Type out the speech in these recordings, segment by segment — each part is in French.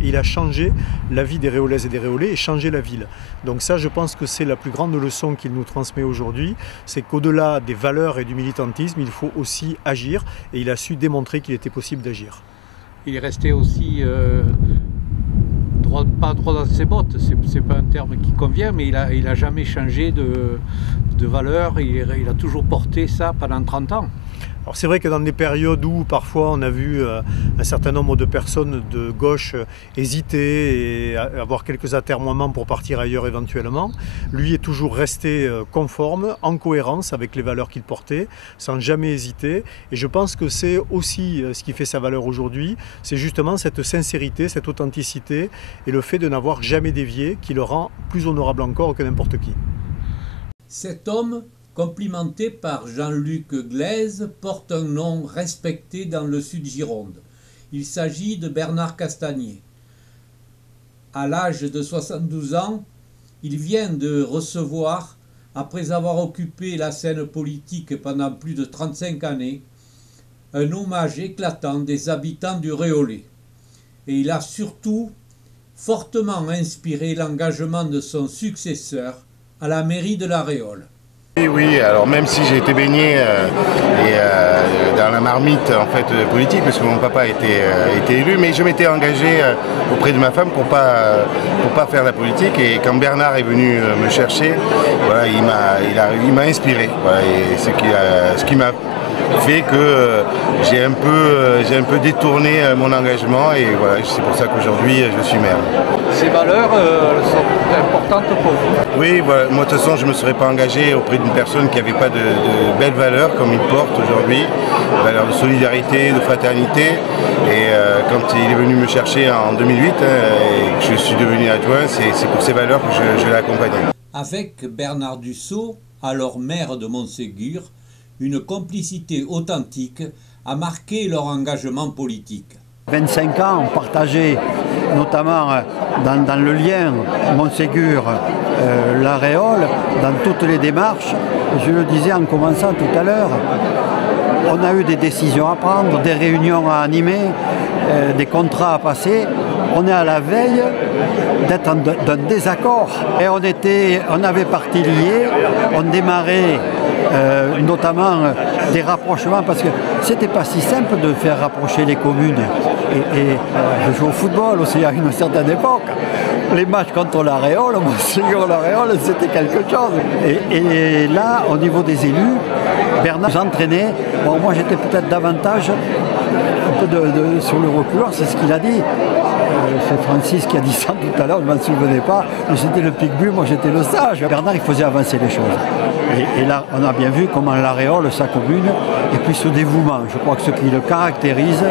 Il a changé la vie des Réolaises et des Réolais et changé la ville. Donc ça, je pense que c'est la plus grande leçon qu'il nous transmet aujourd'hui, c'est qu'au-delà des valeurs et du militantisme, il faut aussi agir, et il a su démontrer qu'il était possible d'agir. Il est resté aussi pas droit dans ses bottes, c'est pas un terme qui convient, mais il a jamais changé de valeur, il a toujours porté ça pendant 30 ans. Alors c'est vrai que dans des périodes où parfois on a vu un certain nombre de personnes de gauche hésiter et avoir quelques atermoiements pour partir ailleurs éventuellement, lui est toujours resté conforme, en cohérence avec les valeurs qu'il portait, sans jamais hésiter. Et je pense que c'est aussi ce qui fait sa valeur aujourd'hui, c'est justement cette sincérité, cette authenticité et le fait de n'avoir jamais dévié qui le rend plus honorable encore que n'importe qui. Cet homme, complimenté par Jean-Luc Glaise, porte un nom respecté dans le Sud-Gironde. Il s'agit de Bernard Castagnier. À l'âge de 72 ans, il vient de recevoir, après avoir occupé la scène politique pendant plus de 35 années, un hommage éclatant des habitants du Réolais. Et il a surtout fortement inspiré l'engagement de son successeur à la mairie de La Réole. Oui, alors même si j'ai été baigné dans la marmite en fait politique, parce que mon papa a été élu, mais je m'étais engagé auprès de ma femme pour pas faire la politique. Et quand Bernard est venu me chercher, voilà, il m'a inspiré. Voilà, et ce qui m'a fait que j'ai un peu détourné mon engagement, et voilà, c'est pour ça qu'aujourd'hui je suis maire. Ces valeurs sont importantes pour vous? Oui, voilà. Moi de toute façon je ne me serais pas engagé auprès d'une personne qui n'avait pas de belles valeurs comme il porte aujourd'hui, valeurs de solidarité, de fraternité. Et quand il est venu me chercher en 2008 et que je suis devenu adjoint, c'est pour ces valeurs que je l'ai accompagné. Avec Bernard Dussault, alors maire de Montségur, une complicité authentique a marqué leur engagement politique. 25 ans, on partageait notamment dans le lien Montségur-La Réole, dans toutes les démarches. Je le disais en commençant tout à l'heure, on a eu des décisions à prendre, des réunions à animer, des contrats à passer. On est à la veille d'être d'un désaccord. Et on avait parti liés, on démarrait notamment des rapprochements, parce que c'était pas si simple de faire rapprocher les communes. Et je joue au football aussi à une certaine époque. Les matchs contre La Réole, Montségur-La Réole, c'était quelque chose. Et là, au niveau des élus, Bernard nous entraînait. Bon, moi j'étais peut-être davantage un peu sur le reculeur, c'est ce qu'il a dit. C'est Francis qui a dit ça tout à l'heure, je ne m'en souvenais pas. J'étais le pic-bu, moi j'étais le sage. Bernard, il faisait avancer les choses. Et là, on a bien vu comment La Réole, sa commune, et puis ce dévouement. Je crois que ce qui le caractérise,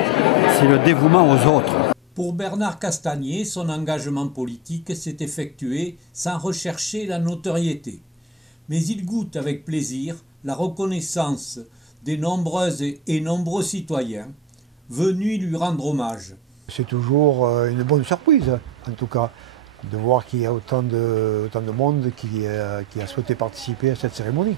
c'est le dévouement aux autres. Pour Bernard Castagnier, son engagement politique s'est effectué sans rechercher la notoriété. Mais il goûte avec plaisir la reconnaissance des nombreuses et nombreux citoyens venus lui rendre hommage. C'est toujours une bonne surprise, en tout cas, de voir qu'il y a autant de monde qui a souhaité participer à cette cérémonie.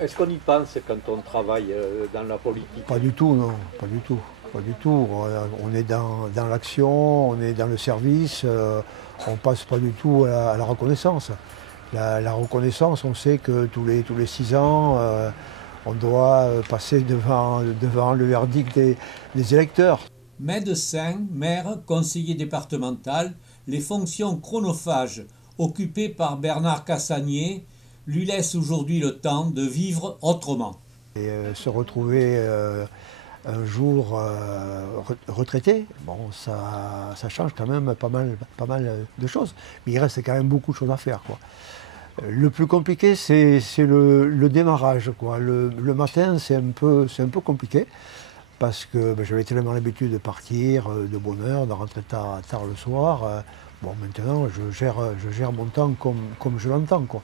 Est-ce qu'on y pense quand on travaille dans la politique? Pas du tout, non, pas du tout. Pas du tout. On est dans l'action, on est dans le service, on passe pas du tout à la reconnaissance. La reconnaissance, on sait que tous les 6 ans, on doit passer devant le verdict des électeurs. Médecin, maire, conseiller départemental, les fonctions chronophages occupées par Bernard Castagnier lui laissent aujourd'hui le temps de vivre autrement. Et se retrouver un jour retraité, bon, ça change quand même pas mal de choses. Mais il reste quand même beaucoup de choses à faire, quoi. Le plus compliqué, c'est le démarrage, quoi. Le matin, c'est un peu compliqué, parce que j'avais tellement l'habitude de partir de bonne heure, de rentrer tard le soir. Bon, maintenant, je gère mon temps comme je l'entends, quoi.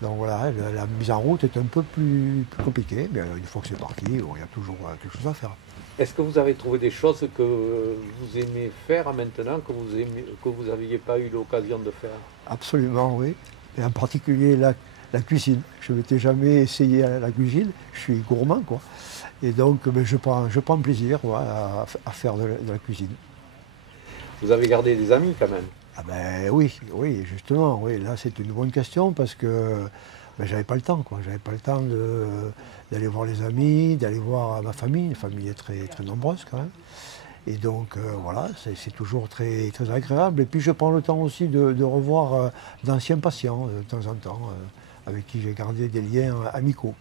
Donc voilà, la mise en route est un peu plus compliquée, mais une fois que c'est parti, bon, il y a toujours quelque chose à faire. Est-ce que vous avez trouvé des choses que vous aimez faire maintenant, que vous n'aviez pas eu l'occasion de faire? Absolument, oui. Et en particulier, là, la cuisine. Je ne m'étais jamais essayé à la cuisine, je suis gourmand, quoi. Et donc je prends plaisir à faire de la cuisine. Vous avez gardé des amis quand même? Ah ben oui, justement, oui. Là c'est une bonne question parce que j'avais pas le temps, quoi. J'avais pas le temps d'aller voir les amis, d'aller voir ma famille. La famille est très, très nombreuse quand même. Et donc voilà, c'est toujours très, très agréable. Et puis je prends le temps aussi de revoir d'anciens patients de temps en temps, avec qui j'ai gardé des liens amicaux.